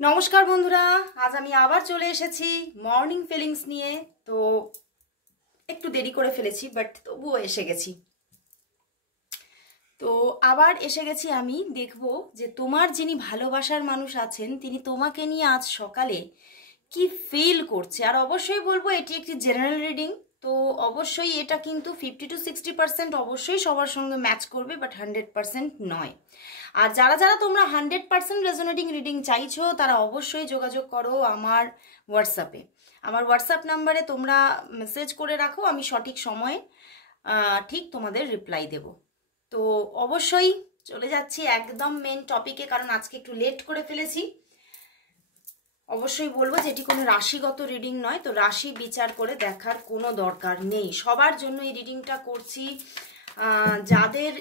নমস্কার বন্ধুরা, আজ আমি আবার চলে এসেছি মর্নিং ফিলিংস নিয়ে। তো একটু দেরি করে ফেলেছি, বাট তবুও এসে গেছি। তো আবার এসে গেছি আমি দেখব যে তোমার যিনি ভালোবাসার মানুষ আছেন তিনি তোমাকে নিয়ে আজ সকালে কি ফিল করছে। আর অবশ্যই বলবো এটি একটি জেনারেল রিডিং, তো অবশ্যই এটা কিন্তু 50 to 60% অবশ্যই সবার সঙ্গে ম্যাচ করবে, বাট 100% নয়। আর যারা যারা তোমরা 100% রেজোনেটিং রিডিং চাইছো তারা অবশ্যই যোগাযোগ করো আমার হোয়াটসঅ্যাপে। আমার হোয়াটসঅ্যাপ নাম্বারে তোমরা মেসেজ করে রাখো, আমি সঠিক সময়ে ঠিক তোমাদের রিপ্লাই দেব। তো অবশ্যই চলে যাচ্ছি একদম মেন টপিকে, কারণ আজকে একটু লেট করে ফেলেছি। অবশ্যই বলবো যে এটি কোনো রাশিগত রিডিং নয়, তো রাশি বিচার করে দেখার কোনো দরকার নেই। সবার জন্য এই রিডিংটা করছি। যাদের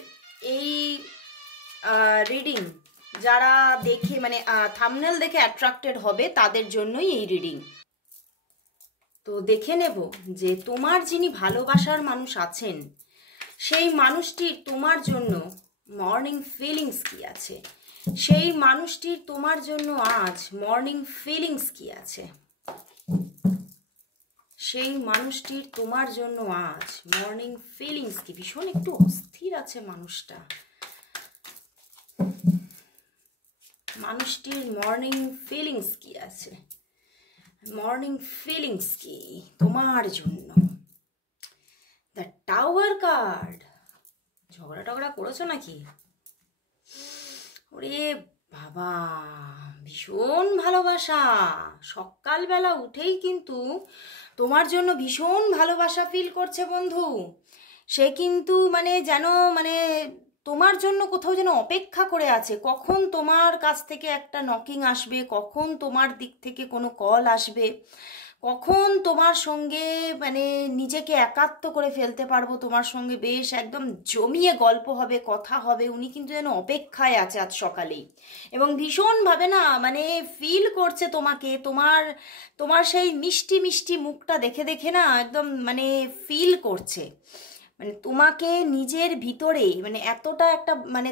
এই রিডিং যারা দেখে মানে থাম্বনেল দেখে অ্যাট্রাক্টেড হবে তাদের জন্যই এই রিডিং। তো দেখে নেব যে তোমার যিনি ভালোবাসার মানুষ আছেন সেই মানুষটির তোমার জন্য মর্নিং ফিলিংস কি আছে, সেই মানুষটির তোমার জন্য আজ মর্নিং ফিলিংস কি আছে, সেই মানুষটির তোমার জন্য আজ মর্নিং ফিলিংস কি। ভীষণ একটু অস্থির আছে মানুষটা। মানুষটির মর্নিং ফিলিংস কি আছে, মর্নিং ফিলিংস কি তোমার জন্য। The tower card. ঝগড়া টগড়া করেছো নাকি? ওরে বাবা, ভীষণ ভালোবাসা। সকালবেলা উঠেই কিন্তু তোমার জন্য ভীষণ ভালোবাসা ফিল করছে বন্ধু। সে কিন্তু মানে যেন মানে তোমার জন্য কোথাও যেন অপেক্ষা করে আছে, কখন তোমার কাছ থেকে একটা নকিং আসবে, কখন তোমার দিক থেকে কোনো কল আসবে, কখন তোমার সঙ্গে মানে নিজেকে একাত্ম করে ফেলতে পারবো, তোমার সঙ্গে বেশ একদম জমিয়ে গল্প হবে, কথা হবে। উনি কিন্তু যেন অপেক্ষায় আছে আজ সকালেই, এবং ভীষণভাবে না মানে ফিল করছে তোমাকে। তোমার তোমার সেই মিষ্টি মিষ্টি মুখটা দেখে দেখে না একদম মানে ফিল করছে, মানে তোমাকে নিজের ভিতরে মানে এতটা একটা মানে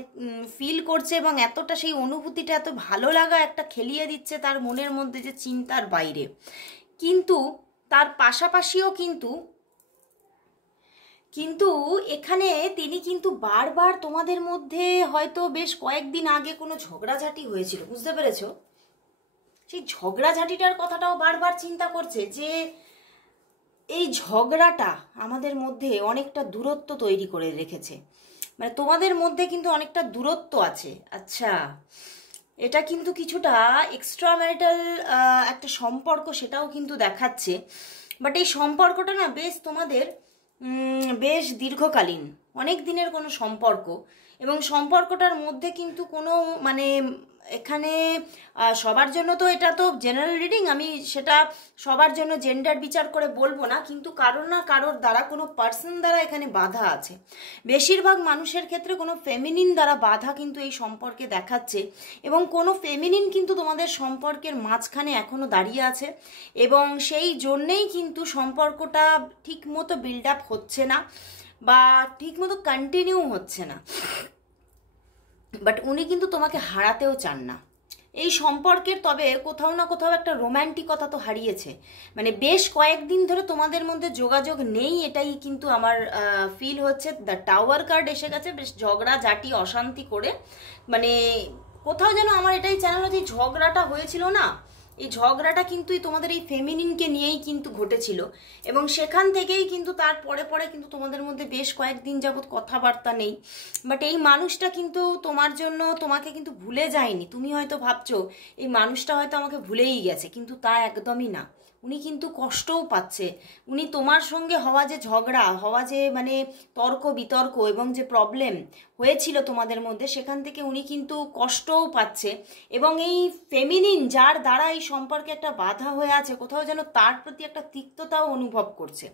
ফিল করছে, এবং এতটা সেই অনুভূতিটা এত ভালো লাগা একটা খেলিয়ে দিচ্ছে তার মনের মধ্যে যে চিন্তার বাইরে। কিন্তু তার পাশাপাশিও কিন্তু কিন্তু এখানে তিনি কিন্তু বারবার তোমাদের মধ্যে হয়তো বেশ কয়েকদিন আগে কোনো ঝগড়াঝাটি হয়েছিল, বুঝতে পেরেছো? সেই ঝগড়াঝাটিটার কথাটাও বারবার চিন্তা করছে যে এই ঝগড়াটা আমাদের মধ্যে অনেকটা দূরত্ব তৈরি করে রেখেছে। মানে তোমাদের মধ্যে কিন্তু অনেকটা দূরত্ব আছে। আচ্ছা, এটা কিন্তু কিছুটা এক্সট্রা ম্যারিটাল একটা সম্পর্ক, সেটাও কিন্তু দেখাচ্ছে। বাট এই সম্পর্কটা না বেশ তোমাদের বেশ দীর্ঘকালীন, অনেক দিনের কোনো সম্পর্ক, এবং সম্পর্কটার মধ্যে কিন্তু কোনো মানে এখানে সবার জন্য তো এটা তো জেনারেল রিডিং, আমি সেটা সবার জন্য জেন্ডার বিচার করে বলবো না, কিন্তু কারোর না কারোর দ্বারা কোনো পার্সন দ্বারা এখানে বাধা আছে। বেশিরভাগ মানুষের ক্ষেত্রে কোনো ফেমিনিন দ্বারা বাধা কিন্তু এই সম্পর্কে দেখাচ্ছে, এবং কোনো ফেমিনিন কিন্তু তোমাদের সম্পর্কের মাঝখানে এখনো দাঁড়িয়ে আছে, এবং সেই জন্যেই কিন্তু সম্পর্কটা ঠিক মতো বিল্ড আপ হচ্ছে না বা ঠিক মতো কন্টিনিউ হচ্ছে না। বাট উনি কিন্তু তোমাকে হারাতেও চান না এই সম্পর্কের, তবে কোথাও না কোথাও একটা রোম্যান্টিকতা তো হারিয়েছে। মানে বেশ কয়েকদিন ধরে তোমাদের মধ্যে যোগাযোগ নেই, এটাই কিন্তু আমার ফিল হচ্ছে। দ্য টাওয়ার কার্ড এসে গেছে, বেশ ঝগড়া ঝাঁটি অশান্তি করে মানে কোথাও যেন আমার এটাই চ্যানেল হচ্ছে ঝগড়াটা হয়েছিল না, এই ঝগড়াটা কিন্তু তোমাদের এই ফেমিনিনকে নিয়েই কিন্তু ঘটেছিল, এবং সেখান থেকেই কিন্তু তার পরে পরে কিন্তু তোমাদের মধ্যে বেশ কয়েকদিন যাবৎ কথাবার্তা নেই। বাট এই মানুষটা কিন্তু তোমার জন্য তোমাকে কিন্তু ভুলে যায়নি। তুমি হয়তো ভাবছো এই মানুষটা হয়তো আমাকে ভুলেই গেছে, কিন্তু তা একদমই না। উনি কিন্তু কষ্টও পাচ্ছে। উনি তোমার সঙ্গে হওয়া যে ঝগড়া, হওয়া যে মানে তর্ক বিতর্ক এবং যে প্রবলেম হয়েছিল তোমাদের মধ্যে, সেখান থেকে উনি কিন্তু কষ্টও পাচ্ছে, এবং এই ফেমিনিন যার দ্বারা এই সম্পর্কে একটা বাধা হয়ে আছে, কোথাও যেন তার প্রতি একটা তিক্ততাও অনুভব করছে।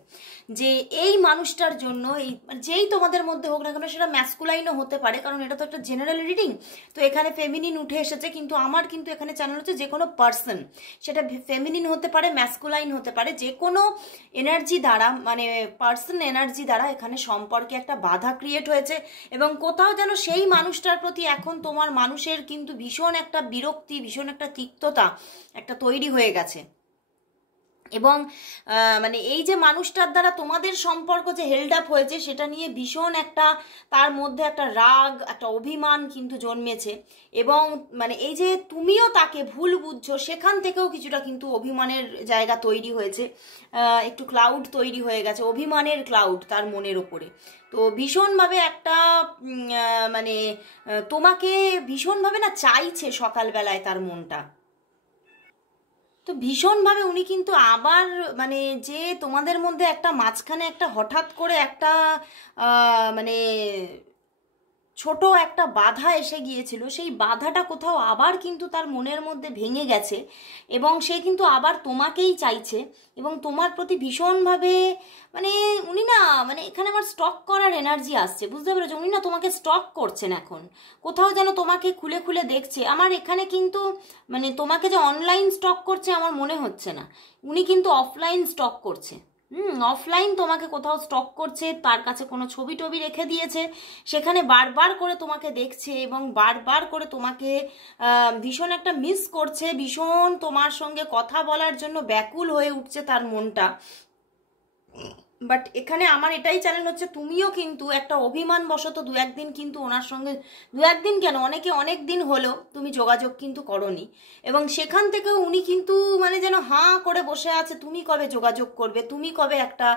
যে এই মানুষটার জন্য এই যেই তোমাদের মধ্যে হোক না কেন, সেটা ম্যাসকুলাইনও হতে পারে, কারণ এটা তো একটা জেনারেল রিডিং, তো এখানে ফেমিনিন উঠে এসেছে, কিন্তু আমার কিন্তু এখানে চ্যানেল হচ্ছে যে কোনো পার্সন, সেটা ফেমিনিন হতে পারে, ম্যাসকুলাইন ম্যাস্কুলাইন হতে পারে, যে কোনো এনার্জি দ্বারা মানে পার্সন এনার্জি দ্বারা এখানে সম্পর্কে একটা বাধা ক্রিয়েট হয়েছে এবং কোথাও যেন সেই মানুষটার প্রতি এখন তোমার মানুষের কিন্তু ভীষণ একটা বিরক্তি, ভীষণ একটা তিক্ততা একটা তৈরি হয়ে গেছে। এবং মানে এই যে মানুষটার দ্বারা তোমাদের সম্পর্ক যে হেল্ড আপ হয়েছে সেটা নিয়ে ভীষণ একটা তার মধ্যে একটা রাগ, একটা অভিমান কিন্তু জন্মেছে। এবং মানে এই যে তুমিও তাকে ভুল বুঝছো, সেখান থেকেও কিছুটা কিন্তু অভিমানের জায়গা তৈরি হয়েছে, একটু ক্লাউড তৈরি হয়ে গেছে, অভিমানের ক্লাউড তার মনের ওপরে। তো ভীষণভাবে একটা মানে তোমাকে ভীষণভাবে না চাইছে সকালবেলায় তার মনটা। তো ভীষণভাবে উনি কিন্তু আবার মানে যে তোমাদের মধ্যে একটা মাঝখানে একটা হঠাৎ করে একটা মানে ছোট একটা বাধা এসে গিয়েছিল, সেই বাধাটা কোথাও আবার কিন্তু তার মনের মধ্যে ভেঙে গেছে এবং সে কিন্তু আবার তোমাকেই চাইছে এবং তোমার প্রতি ভীষণভাবে মানে উনি না মানে এখানে আমার স্টক করার এনার্জি আসছে, বুঝতে পেরেছো? উনি না তোমাকে স্টক করছেন এখন, কোথাও যেন তোমাকে খুলে খুলে দেখছে। আমার এখানে কিন্তু মানে তোমাকে যে অনলাইন স্টক করছে আমার মনে হচ্ছে না, উনি কিন্তু অফলাইন স্টক করছে। অফলাইন তোমাকে কোথাও স্টক করছে, তার কাছে কোনো ছবি টবি রেখে দিয়েছে, সেখানে বারবার করে তোমাকে দেখছে এবং বারবার করে তোমাকে ভীষণ একটা মিস করছে, ভীষণ তোমার সঙ্গে কথা বলার জন্য ব্যাকুল হয়ে উঠছে তার মনটা। বাট এখানে আমার এটাই চ্যালেঞ্জ হচ্ছে, তুমিও কিন্তু একটা অভিমান বশত দু একদিন কিন্তু ওনার সঙ্গে, দু একদিন কেন অনেকে অনেক দিন হলো তুমি যোগাযোগ কিন্তু করনি এবং সেখান থেকেও উনি কিন্তু মানে যেন হাঁ করে বসে আছে, তুমি কবে যোগাযোগ করবে, তুমি কবে একটা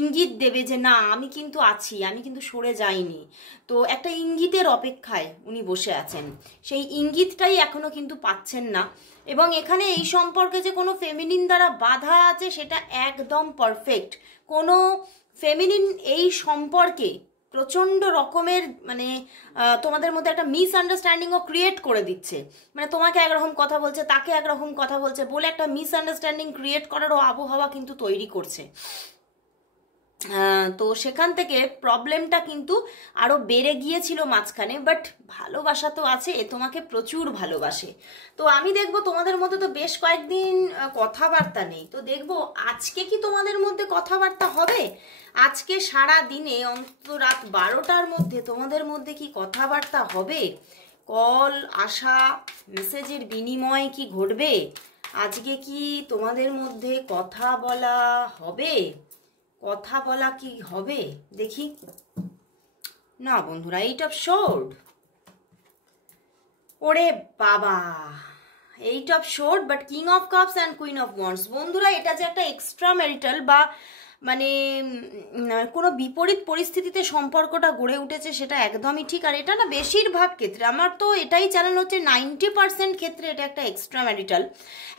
ইঙ্গিত দেবে যে না আমি কিন্তু আছি, আমি কিন্তু সরে যাইনি। তো একটা ইঙ্গিতের অপেক্ষায় উনি বসে আছেন, সেই ইঙ্গিতটাই এখনো কিন্তু পাচ্ছেন না। এবং এখানে এই সম্পর্কে যে কোনো ফেমিনিন দ্বারা বাধা আছে সেটা একদম পারফেক্ট। কোনো ফেমিনিন এই সম্পর্কে প্রচণ্ড রকমের মানে তোমাদের মধ্যে একটা মিসআন্ডারস্ট্যান্ডিংও ক্রিয়েট করে দিচ্ছে, মানে তোমাকে একরকম কথা বলছে, তাকে একরকম কথা বলছে বলে একটা মিসআন্ডারস্ট্যান্ডিং ক্রিয়েট করারও আবহাওয়া কিন্তু তৈরি করছে। তো সেখান থেকে প্রবলেমটা কিন্তু আরও বেড়ে গিয়েছিল মাঝখানে। বাট ভালোবাসা তো আছে, তোমাকে প্রচুর ভালোবাসে। তো আমি দেখবো তোমাদের মধ্যে তো বেশ কয়েকদিন কথাবার্তা নেই, তো দেখবো আজকে কি তোমাদের মধ্যে কথাবার্তা হবে। আজকে সারা দিনে অন্তত রাত 12টার মধ্যে তোমাদের মধ্যে কি কথাবার্তা হবে, কল আসা, মেসেজের বিনিময় কি ঘটবে, আজকে কি তোমাদের মধ্যে কথা বলা হবে, কথা বলা কি হবে দেখি। না বন্ধুরা, এইট অফ সোর্ড, ওরে বাবা, eight of sword but king of cups and queen of wands. বন্ধুরা এটা যে একটা এক্সট্রা ম্যারিটাল বা মানে কোনো বিপরীত পরিস্থিতিতে সম্পর্কটা গড়ে উঠেছে সেটা একদমই ঠিক। আর এটা না বেশিরভাগ ক্ষেত্রে, আমার তো এটাই চ্যানেল হচ্ছে 90% ক্ষেত্রে এটা একটা এক্সট্রা ম্যারিটাল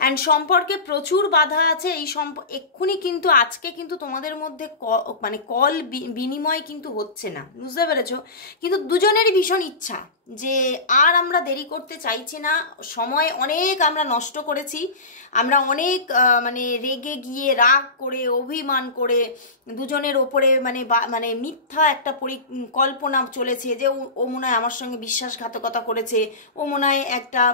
অ্যান্ড সম্পর্কে প্রচুর বাধা আছে। এই এক্ষুনি কিন্তু আজকে কিন্তু তোমাদের মধ্যে মানে কল বিনিময় কিন্তু হচ্ছে না, বুঝতে পেরেছো? কিন্তু দুজনেরই ভীষণ ইচ্ছা যে আর আমরা দেরি করতে চাইছি না, সময় অনেক আমরা নষ্ট করেছি, আমরা অনেক মানে রেগে গিয়ে রাগ করে অভিমান করে দুজনের ওপরে মানে মানে মিথ্যা একটা পরিকল্পনা চলেছে যে ও মনে হয় আমার সঙ্গে বিশ্বাসঘাতকতা করেছে, ও মনে হয় একটা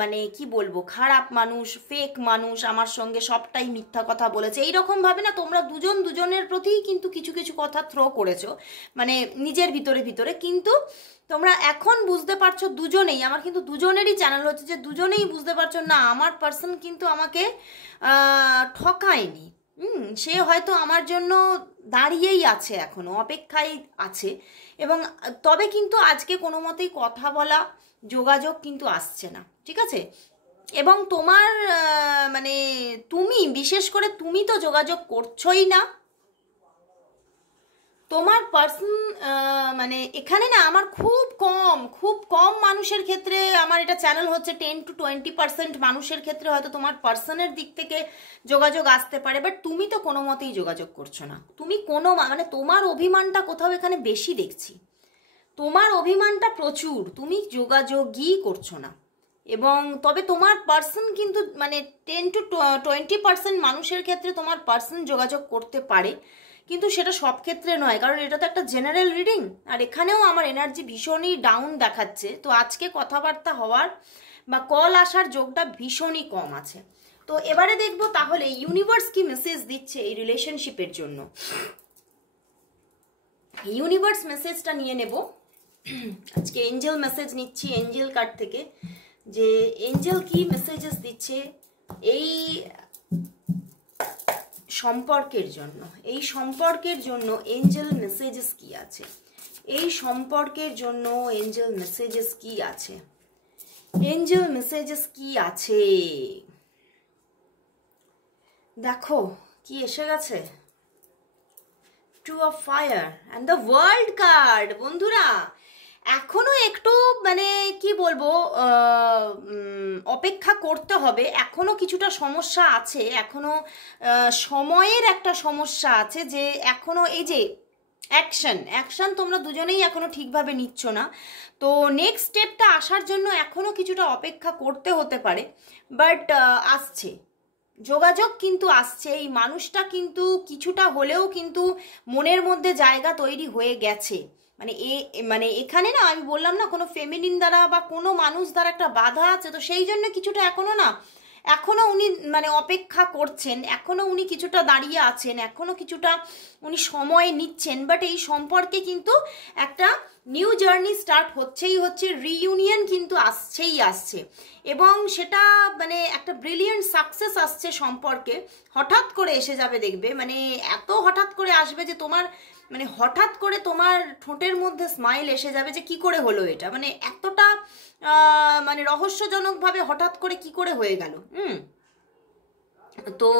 মানে কি বলবো খারাপ মানুষ, ফেক মানুষ, আমার সঙ্গে সবটাই মিথ্যা কথা বলেছে। এইরকমভাবে না তোমরা দুজন দুজনের প্রতিই কিন্তু কিছু কিছু কথা থ্রো করেছো মানে নিজের ভিতরে ভিতরে, কিন্তু তোমরা এখন বুঝতে পারছো দুজনেই, আমার কিন্তু দুজনেরই চ্যানেল হচ্ছে যে দুজনেই বুঝতে পারছো না আমার পার্সন কিন্তু আমাকে ঠকায়নি। সে হয়তো আমার জন্য দাঁড়িয়েই আছে, এখনো অপেক্ষায় আছে। এবং তবে কিন্তু আজকে কোনো মতেই কথা বলা যোগাযোগ কিন্তু আসছে না, ঠিক আছে? এবং তোমার মানে তুমি বিশেষ করে তুমি তো যোগাযোগ করছোই না, তোমার পার্সন মানে এখানে না আমার খুব কম মানুষের ক্ষেত্রে আমার এটা চ্যানেল হচ্ছে 10 to 20% মানুষের ক্ষেত্রে হয়তো তোমার পার্সনের দিক থেকে যোগাযোগ আসতে পারে। বাট তুমি তো কোনো মতেই যোগাযোগ করছো না, তুমি কোনো মানে তোমার অভিমানটা কোথাও এখানে বেশি দেখছি, তোমার অভিমানটা প্রচুর, তুমি যোগাযোগই করছো না। এবং তবে তোমার পার্সন কিন্তু মানে 10 to 20% মানুষের ক্ষেত্রে তোমার পার্সন যোগাযোগ করতে পারে, কিন্তু সেটা সব ক্ষেত্রে নয়, কারণ এটা তো একটা জেনারেল রিডিং। আর এখানেও আমার এনার্জি ভীষণই ডাউন দেখাচ্ছে, তো আজকে কথাবার্তা হওয়ার বা কল আসার যোগটা ভীষণই কম আছে। তো এবারে দেখবো তাহলে ইউনিভার্স কি মেসেজ দিচ্ছে এই রিলেশনশিপের জন্য। ইউনিভার্স মেসেজটা নিয়ে নেব আজকে। এঞ্জেল মেসেজ নিচ্ছি এঞ্জেল কার্ড থেকে, যে এঞ্জেল কি মেসেজেস দিচ্ছে এই সম্পর্কের জন্য। এই সম্পর্কের জন্য এঞ্জেল মেসেজেস কি আছে, এই সম্পর্কের জন্য এঞ্জেল মেসেজেস কি আছে, এঞ্জেল মেসেজেস কি আছে। দেখো কি এসে গেছে, two of fire and the world card. বন্ধুরা এখনো একটু মানে কি বলবো, অপেক্ষা করতে হবে, এখনো কিছুটা সমস্যা আছে, এখনো সময়ের একটা সমস্যা আছে, যে এখনো এই যে অ্যাকশন তোমরা দুজনেই এখনো ঠিকভাবে নিচ্ছ না। তো নেক্সট স্টেপটা আসার জন্য এখনো কিছুটা অপেক্ষা করতে হতে পারে, বাট আসছে, যোগাযোগ কিন্তু আসছে। এই মানুষটা কিন্তু কিছুটা হলেও কিন্তু মনের মধ্যে জায়গা তৈরি হয়ে গেছে। মানে এখানে না আমি বললাম না কোনো ফেমিনিন দ্বারা বা কোনো মানুষ দ্বারা একটা বাধা আছে, তো সেই জন্য কিছুটা এখনো উনি মানে অপেক্ষা করছেন, এখনো উনি কিছুটা দাঁড়িয়ে আছেন, এখনো কিছুটা উনি সময় নিচ্ছেন। বাট এই সম্পর্কে কিন্তু একটা নিউ জার্নি স্টার্ট হচ্ছে, রিইউনিয়ন কিন্তু আসছে, এবং সেটা মানে একটা ব্রিলিয়েন্ট সাকসেস আসছে সম্পর্কে, হঠাৎ করে এসে যাবে দেখবে, মানে এত হঠাৎ করে আসবে যে তোমার মানে হঠাৎ করে তোমার ঠোঁটের মধ্যে স্মাইল এসে যাবে যে কি করে হলো এটা, মানে এতটা মানে রহস্যজনকভাবে হঠাৎ করে কি করে হয়ে গেল। তো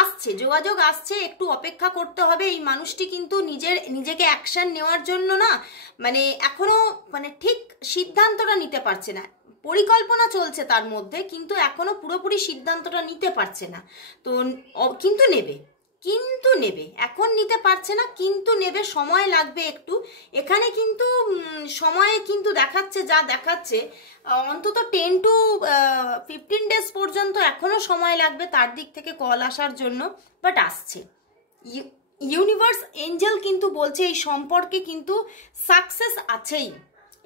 আসছে, যোগাযোগ আসছে, একটু অপেক্ষা করতে হবে। এই মানুষটি কিন্তু নিজেকে অ্যাকশন নেওয়ার জন্য না মানে এখনো মানে ঠিক সিদ্ধান্তটা নিতে পারছে না, পরিকল্পনা চলছে তার মধ্যে, কিন্তু এখনো পুরোপুরি সিদ্ধান্তটা নিতে পারছে না। তো কিন্তু নেবে এখন নিতে পারছে না, কিন্তু নেবে, সময় লাগবে একটু। এখানে কিন্তু সময় কিন্তু দেখাচ্ছে অন্তত 10 to 15 ডেজ পর্যন্ত এখনো সময় লাগবে তার দিক থেকে কল আসার জন্য, বাট আসছে। ইউনিভার্স এঞ্জেল কিন্তু বলছে এই সম্পর্কে কিন্তু সাকসেস আছেই,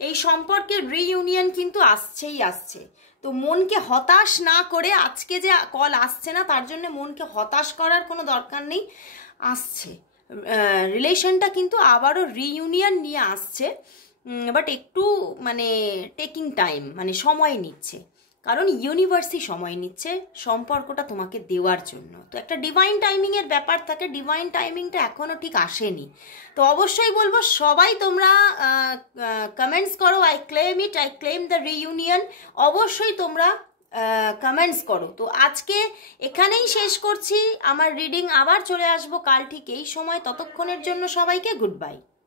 এই সম্পর্কের রিইউনিয়ন কিন্তু আসছে। তো মনকে হতাশ না করে, আজকে যে কল আসছে না তার জন্য মনকে হতাশ করার কোনো দরকার নেই, আসছে রিলেশনটা কিন্তু আবারও রিইউনিয়ন নিয়ে আসছে, বাট একটু মানে টেকিং টাইম, মানে সময় নিচ্ছে, কারণ ইউনিভার্সই সময় নিচ্ছে সম্পর্কটা তোমাকে দেওয়ার জন্য। তো একটা ডিভাইন টাইমিংয়ের ব্যাপার থাকে, ডিভাইন টাইমিংটা এখনও ঠিক আসেনি। তো অবশ্যই বলবো সবাই তোমরা কমেন্টস করো, আই ক্লেম দ্য রিইউনিয়ন, অবশ্যই তোমরা কমেন্টস করো। তো আজকে এখানেই শেষ করছি আমার রিডিং, আবার চলে আসবো কাল ঠিক এই সময়, ততক্ষণের জন্য সবাইকে গুড বাই।